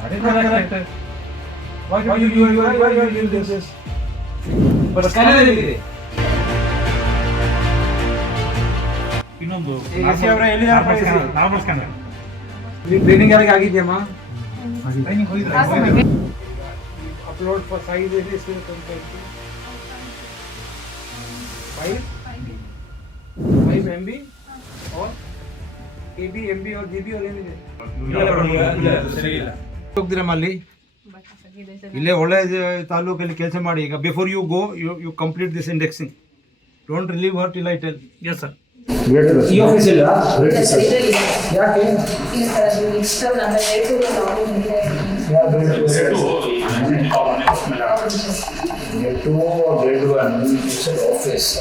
That is correct. Why you do this? But scanner ಎಲ್ಲಿದೆ? ಇನ್ನೊಂದು AC ಅವರ ಎಲ್ಲಿದೆ? Normal scanner. ಈ ಟ್ರೈನಿಂಗ್ ಯಾರಿಗೆ ಆಗಿದೆಯಮ್ಮ? ಟ್ರೈನಿಂಗ್ ಹೋಗಿದ್ರೆ upload for size is still compared to 5 MB और KB MB और GB और ಏನಿದೆ? ಇಲ್ಲ ಸರಿ ಇಲ್ಲ. ಹೋಗ್ದಿರಮ್ಮ ಅಲ್ಲಿ ಇಲ್ಲೇ ಒಳ್ಳೆ ತಾಲೂಕಲ್ಲಿ ಕೆಲಸ ಮಾಡಿ. ಈಗ before you go you complete this indexing. Don't relieve her till I tell. Yes sir. ಈ ಆಫೀಸ್ ಇಲ್ಲ ಯಾಕೆ?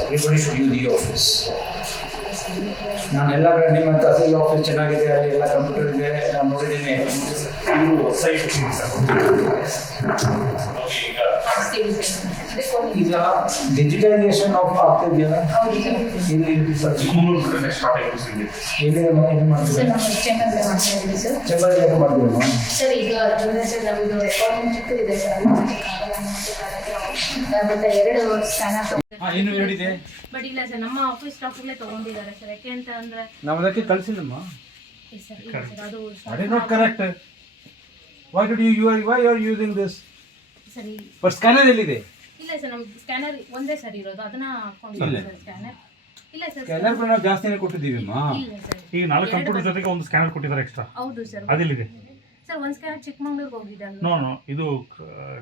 Everybody should use the office. ನಾನು ಎಲ್ಲ ಕಡೆ ನಿಮ್ಮ ತಹಸೀಲ್ ಆಫೀಸ್ ಚೆನ್ನಾಗಿದೆ, ಅಲ್ಲಿ ಎಲ್ಲ ಕಂಪ್ಯೂಟರ್ ಇದೆ, ನಾನು ನೋಡಿದ್ದೀನಿ. ಈಗ ಡಿಜಿಟೈಸೇಷನ್ ಆಫ್ ಆಗ್ತಿದೆಯಲ್ಲ, ಇಲ್ಲಿ ಏನು ಮಾಡ್ತೀವಿ? ಚೆಂಬರ್ ಯಾಕೆ ಮಾಡ್ತೀವಿ? ಸರ್ ಈಗ ನಮ್ಮದು ರೆಕಾರ್ಡಿಂಗ್ ಚಿಕ್ಕ ಇದೆ ಸರ್, ಮತ್ತೆ 2 ಸ್ಕ್ಯಾನರ್ ಇನ್ನು ಹೇಳಿದೆ ಬಟ್ ಇಲ್ಲ ಸರ್, ನಮ್ಮ ಆಫೀಸ್ ಸ್ಟಾಫಲ್ಲೇ ತಗೊಂಡಿದ್ದಾರೆ ಸರ್. ಯಾಕೆ ಅಂತ ಅಂದ್ರೆ ನಾವು ಅದಕ್ಕೆ ಕಳಿಸಿಲ್ಲಮ್ಮ. ಸರ್ ಇಲ್ಲ ಸರ್, ಅದು That is not correct. Why you are using this? ಸರಿ But scanner ಎಲ್ಲಿದೆ? ಇಲ್ಲ ಸರ್, ನಮ್ದು ಸ್ಕ್ಯಾನರ್ ಒಂದೇ ಸರ್ ಇರೋದು, ಅದನ್ನ ಹಾಕೊಂಡಿದ್ದೀವಿ ಸರ್. ಸ್ಕ್ಯಾನರ್ ಇಲ್ಲ ಸರ್, ಸ್ಕ್ಯಾನರ್ ಕೂಡ ನಾವು ಜಾಸ್ತಿನೇ ಕೊಟ್ಟಿದ್ದೀವಿ ಅಮ್ಮ. ಇಲ್ಲ ಸರ್. ಈಗ 4 ಕಂಪ್ಯೂಟರ್ ಜೊತೆಗೆ ಒಂದು ಸ್ಕ್ಯಾನರ್ ಕೊಟ್ಟಿದ್ದಾರೆ ಎಕ್ಸ್ಟ್ರಾ. ಹೌದು ಸರ್. ಅದಿಲ್ಲಿದೆ? ಸರ್ ಒಂದು ಸ್ಕ್ಯಾನರ್ ಚಿಕ್ಕಮಂಗ್ಳೂರ್ಗೆ ಹೋಗಿದೆ ಅಲ್ವಾ? ನೋ ಇದು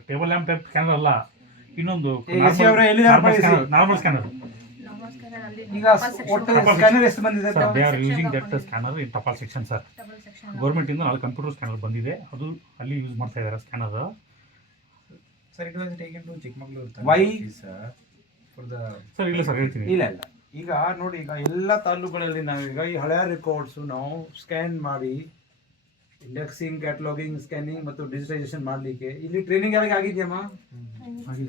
ಟೇಬಲ್ ಲ್ಯಾಂಪ್ ಟೈಪ್ ಸ್ಕ್ಯಾನರ್ ಅಲ್ಲ, ಇನ್ನೊಂದು AC ಅವರ ಎಲ್ಲಿದೆ? Normal scanner. ನಮ್ಮ ಸ್ಕ್ಯಾನರ್ ಅಲ್ಲಿ ಈಗ ಒಟ್ಟು ಸ್ಕ್ಯಾನರ್ ಎಷ್ಟು ಬಂದಿದೆ? Sir they are using that scanner in tapal section sir. Double section government ಇಂದ 4 ಕಂಪ್ಯೂಟರ್ ಸ್ಕ್ಯಾನರ್ ಬಂದಿದೆ, ಅದು ಅಲ್ಲಿ ಯೂಸ್ ಮಾಡ್ತಾ ಇದ್ದಾರೆ scanner. Sir, it was taken to Chikmagalur. Why? For the sir ಇಲ್ಲ ಸರ್ ಹೇಳ್ತೀನಿ. ಇಲ್ಲ ಈಗ ನೋಡಿ, ಈಗ ಎಲ್ಲ ತಾಲೂಕುಗಳಲ್ಲಿ ನಾವೀಗ ಈ ಹಳೆಯ ರೆಕಾರ್ಡ್ಸ್ ನಾವು ಸ್ಕ್ಯಾನ್ ಮಾಡಿ ಇಂಡೆಕ್ಸಿಂಗ್, ಕ್ಯಾಟಲಾಗಿಂಗ್, ಸ್ಕ್ಯಾನಿಂಗ್ ಮತ್ತು ಡಿಜಿಟೈಸೇಷನ್ ಮಾಡಲಿಕ್ಕೆ ಇಲ್ಲಿ ಟ್ರೈನಿಂಗ್ ಯಾರಿಗೆ ಆಗಿದೆಯಮ್ಮ?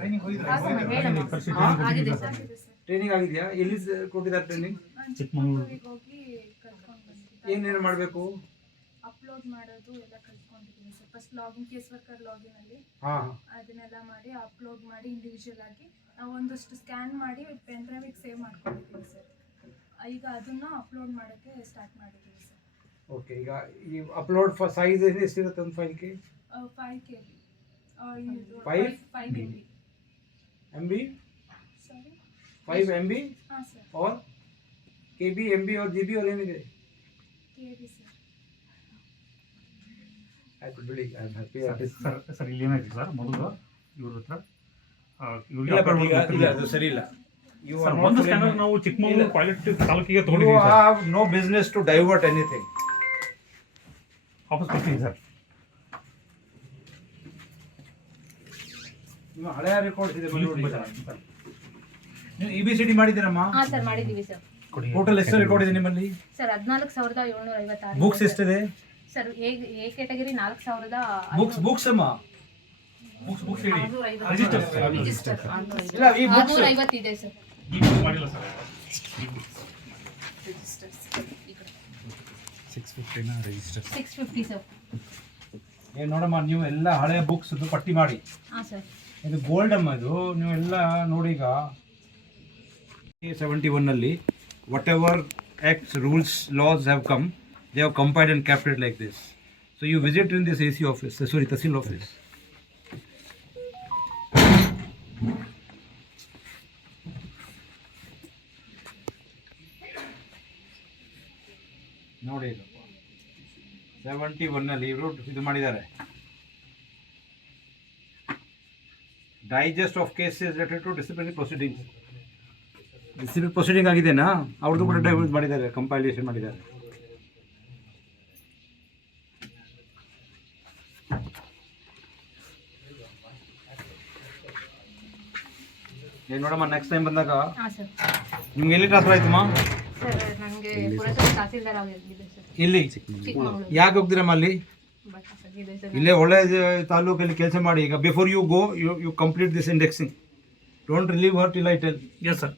training hoidra. ಆಗಿದೆ ಸರ್. ಟ್ರೈನಿಂಗ್ ಆಗಿದೆಯಾ? ಎಲ್ಲಿ ಕೊಟ್ಟಿದ್ದಾರೆ ಟ್ರೈನಿಂಗ್? ಚಿಕ್ಕಮಗಳೂರು. ಹೋಗಿ ಕಲ್ತ್ಕೊಂಡು ಬಂದಿದ್ದೆ. ಏನೇನು ಮಾಡಬೇಕು? ಅಪ್ಲೋಡ್ ಮಾಡೋದು ಎಲ್ಲ ಕಲ್ತ್ಕೊಂಡಿದ್ದೀನಿ sir. First login, case worker login ಅಲ್ಲಿ ಹಾಂ ಅದನ್ನೆಲ್ಲ ಮಾಡಿ ಅಪ್ಲೋಡ್ ಮಾಡಿ ಇಂಡಿವಿಜುವಲ್ ಆಗಿ ನಾವು ಒಂದಷ್ಟು ಸ್ಕ್ಯಾನ್ ಮಾಡಿ ಪೆನ್ ಡ್ರೈವಿಗೆ ಸೇವ್ ಮಾಡ್ಕೊಂಡಿದ್ದೀವಿ ಸರ್. ಈಗ ಅದನ್ನು ಅಪ್ಲೋಡ್ ಮಾಡೋಕ್ಕೆ ಸ್ಟಾರ್ಟ್ ಮಾಡಿದ್ದೀವಿ ಸರ್. ಓಕೆ. ಈಗ ಈ ಅಪ್ಲೋಡ್ ಫಾರ್ ಸೈಜ್ ಎಷ್ಟಿರುತ್ತೆ ಒಂದು ಫೈಲ್ಗೆ? 5 KB 5 MB. MB ಸಾರಿ 5 MB ಹಾಂ ಸರ್. और KB MB और GB और ಏನಿದೆ? KB sir. ಆಯ್ತು ಬಿಡಿ, ಐ ಆಮ್ ಹ್ಯಾಪಿ. ಸರ್ ಇಲ್ಲಿ ಏನಾಯ್ತು ಸರ್, ಮೊದಲು ಇವ್ರ ಹತ್ರ ಇಲ್ಲ ಅದು ಸರಿ ಇಲ್ಲ. You are not ಒಂದು fully- ಸ್ಕ್ಯಾನರ್ ನಾವು ಚಿಕ್ಕಮಗಳೂರು ಪಾಯ್ಲೆಟ್ ತಾಲೂಕಿಗೆ You ತಗೊಂಡಿದ್ದೀವಿ sir. have no business to divert anything. ವಾಪಸ್ ಕೊಡ್ತೀನಿ ಸರ್. ನಿಮ್ಮ ಹಳೆಯ ರೆಕಾರ್ಡ್ಸ್ ಇದೆ ನೋಡಿ. ತುಂಬ ಚೆನ್ನಾಗಿದೆ ಸರ್. ನೀವು EBCD ಮಾಡಿದ್ದೀರಮ್ಮ? ಹಾಂ ಸರ್ ಮಾಡಿದ್ದೀವಿ ಸರ್. ಕೊಡಿ. ಟೋಟಲ್ ಎಷ್ಟು ರೆಕಾರ್ಡ್ ಇದೆ ನಿಮ್ಮಲ್ಲಿ? ಸರ್ 14,756. ಬುಕ್ಸ್ ಎಷ್ಟಿದೆ? Sir A category 4,000. ಬುಕ್ಸ್ ಅಮ್ಮ. ಬುಕ್ಸ್ ಹೇಳಿ. Register sir. ರಿಜಿಸ್ಟರ್ ಇಲ್ಲ, ಈ books- 650 ಇದೆ ಸರ್. ಈ ಬುಕ್ ಮಾಡಿಲ್ಲ ಸರ್. ಈ ಬುಕ್. ರಿಜಿಸ್ಟರ್ಸ್ ಈ ಕಡೆ 650 na register. 650 ಸರ್. ಏ ನೋಡಮ್ಮ, ನೀವು ಎಲ್ಲ ಹಳೆಯ ಬುಕ್ಸ್ ಪಟ್ಟಿ ಮಾಡಿ. ಹಾಂ ಸರ್. ಇದು ಗೋಲ್ಡ್ ಅಮ್ಮ, ಇದು ನೀವೆಲ್ಲ ನೋಡಿ. ಈಗ 71 ನಲ್ಲಿ whatever acts, rules, laws have come, they have compiled and kept it like this. So you visit in this AC office, sorry tahsil office. ನೋಡಿ 71 ನಲ್ಲಿ ಇವರು ಇದು ಮಾಡಿದ್ದಾರೆ. Digest of cases related to disciplinary proceedings. Disciplinary proceeding ಆಗಿದೆನಾ ಅವ್ರದ್ದು ಕೂಡ ಇದು ಮಾಡಿದ್ದಾರೆ, ಕಂಪೈಲೇಷನ್ ಮಾಡಿದ್ದಾರೆ. ಏನು ನೋಡಮ್ಮ, ನೆಕ್ಸ್ಟ್ ಟೈಮ್ ಬಂದಾಗ ಹಾಂ ಸರ್. ನಿಮ್ಗೆ ಎಲ್ಲಿ ಟ್ರಾನ್ಸ್ಫರ್ ಆಯ್ತಮ್ಮ? ಸರ್ ನನಗೆ ಪುರಸಭೆ ತಹಸೀಲ್ದಾರ್ ಆಗಿದ್ದೆ ಸರ್, ಇಲ್ಲಿ ಚಿಕ್ಕಮಗಳೂರು. ಯಾಕೆ ಹೋಗ್ತೀರಮ್ಮ ಅಲ್ಲಿ? ಬಟ್ ಆಗಿದೆ ಸರ್. ಇಲ್ಲೇ ಒಳ್ಳೆ ತಾಲೂಕಲ್ಲಿ ಕೆಲಸ ಮಾಡಿ. ಈಗ before you go you complete this indexing. Don't relieve her till I tell. Yes sir.